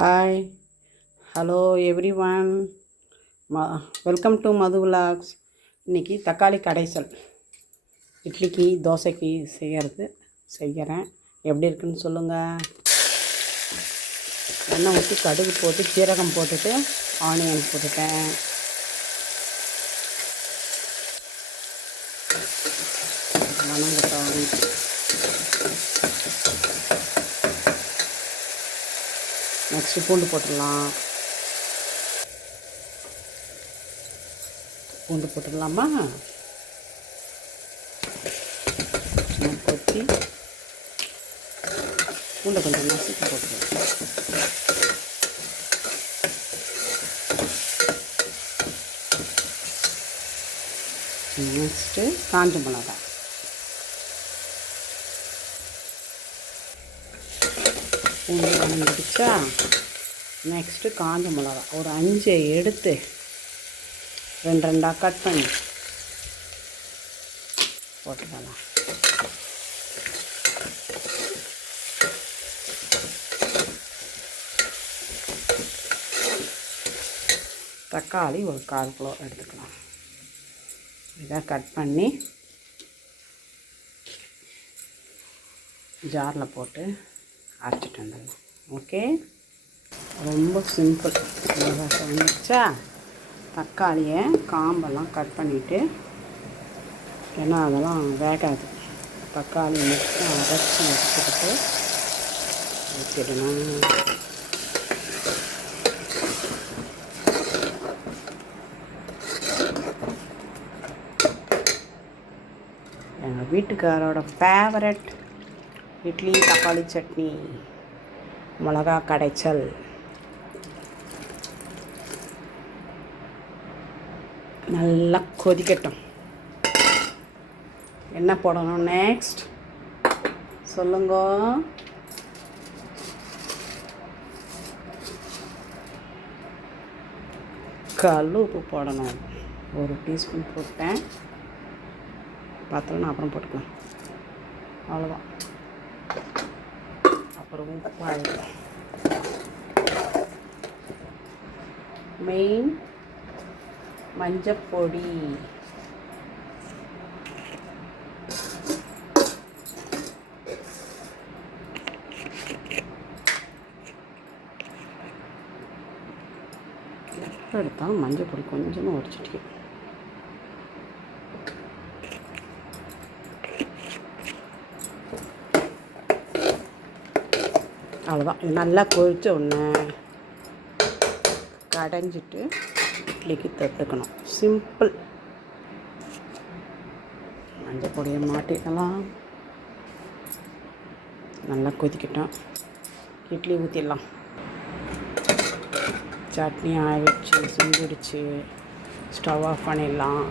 Hi, hello every one. Welcome to Madhu vlogs. இன்றைக்கி தக்காளி கடைசல் இட்லிக்கு தோசைக்கு செய்கிறேன். எப்படி இருக்குன்னு சொல்லுங்கள். எண்ணெய் ஊற்றி கடுகு போட்டு சீரகம் போட்டுட்டு ஆனியன் போட்டுட்டேன். வணங்கட்டும். நெக்ஸ்ட்டு பூண்டு போட்டுடலாம். பூண்டு போட்டுடலாமா? கொத்தி பூண்டை கொஞ்சம் நசுக்கி போட்டுக்கலாம். நெக்ஸ்ட்டு காஞ்ச மிளகாய், பூண்டு வணங்கிடுச்சா? நெக்ஸ்ட்டு காஞ்ச மிளகா ஒரு 5 எடுத்து 2 கட் பண்ணி போட்டுக்கலாம். தக்காளி ஒரு 1/4 கிலோ எடுத்துக்கலாம். இதை கட் பண்ணி ஜாரில் போட்டு அரைச்சிட்டு வந்துடலாம். ஓகே, ரொம்ப சிம்பிள். வந்துச்சா? தக்காளியை காம்பெல்லாம் கட் பண்ணிவிட்டு, ஏன்னா அதெல்லாம் வேகாது. தக்காளி மட்டும் அரைச்சி எடுத்துக்கிட்டு ஊற்றிடணும். எங்கள் வீட்டுக்காரோட ஃபேவரட் இட்லி தக்காளி சட்னி, மிளகா கடைச்சல். நல்லா கொதிக்கட்டும். என்ன போடணும் நெக்ஸ்ட் சொல்லுங்க. கல் உப்பு போடணும். 1 டீஸ்பூன் போட்டேன். பார்த்தோன்னா அப்புறம் போட்டுக்கலாம். அவ்வளோதான். அப்புறம் உப்பு, மெயின் மஞ்சப்பொடி, எப்போ எடுத்தாலும் மஞ்சள் பொடி கொஞ்சமாக உரைச்சிட்டு. அவ்வளோதான். இது நல்லா கொதிச்ச உடனே கடைஞ்சிட்டு இட்லிக்கு தொட்டுக்கணும். சிம்பிள். மஞ்சள் பொடியை மாட்டிடலாம். நல்லா கொதிக்கட்டும். இட்லி ஊற்றிடலாம். சட்னி ஆகிடுச்சு, சிந்திடுச்சு. ஸ்டவ் ஆஃப் பண்ணிடலாம்.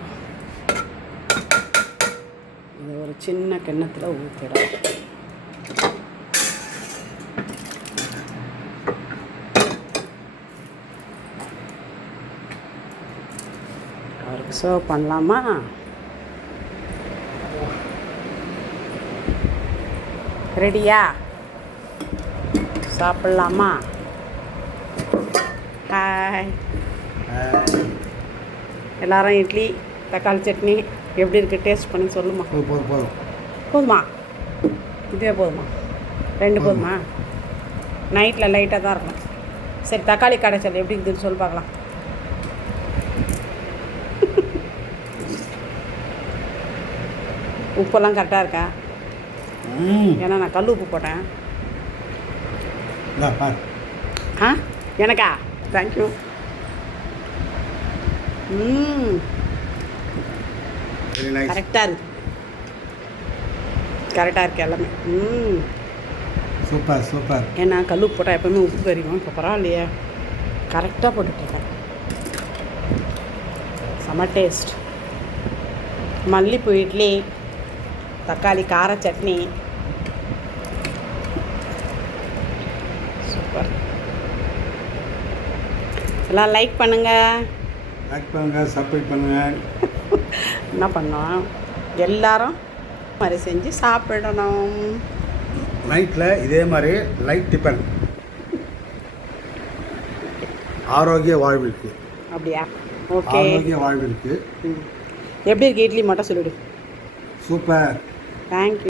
இது ஒரு சின்ன கிண்ணத்தில் ஊற்றிடலாம். அவருக்கு சர்வ் பண்ணலாமா? ரெடியா? சாப்பிட்லாமா? ஹாய், எல்லாரும் இட்லி தக்காளி சட்னி எப்படி இருக்குது டேஸ்ட் பண்ணி சொல்லுமா. போதுமா? இதே போதுமா? 2 போதுமா? நைட்டில் லைட்டாக தான் இருக்கும். சரி, தக்காளி கடைச்சல் எப்படி இருக்குதுன்னு சொல்லி பார்க்கலாம். உப்பெல்லாம் கரெக்டாக இருக்கா? ஏன்னா நான் கல் உப்பு போட்டேன். எனக்கா? தேங்க்யூ. கரெக்டாக இருக்கு. கரெக்டாக இருக்கு எல்லாமே. Super super. ஏன்னா கல் உப்பு போட்டால் எப்போவுமே உப்பு கறிக்கும். இப்போ பரவாயில்லையே, கரெக்டாக போட்டுட்ருக்கேன். செம்ம டேஸ்ட். மல்லிப்பூ இட்லி, தக்காளி கார சட்னி, சூப்பர். எல்லாம் லைக் பண்ணுங்கள், சப்ஸ்கிரைப் பண்ணுங்கள். என்ன பண்ணோம் எல்லாரும் மாதிரி செஞ்சு சாப்பிடணும். நைட்டில் இதே மாதிரி லைட் டிஃபன். ஆரோக்கிய வாழ்விற்கு. அப்படியா? ஓகே. ஆரோக்கிய வாழ்விற்கு. எப்படி இருக்கு இட்லி மட்டும் சொல்லிவிடு. சூப்பர். தேங்க்யூ.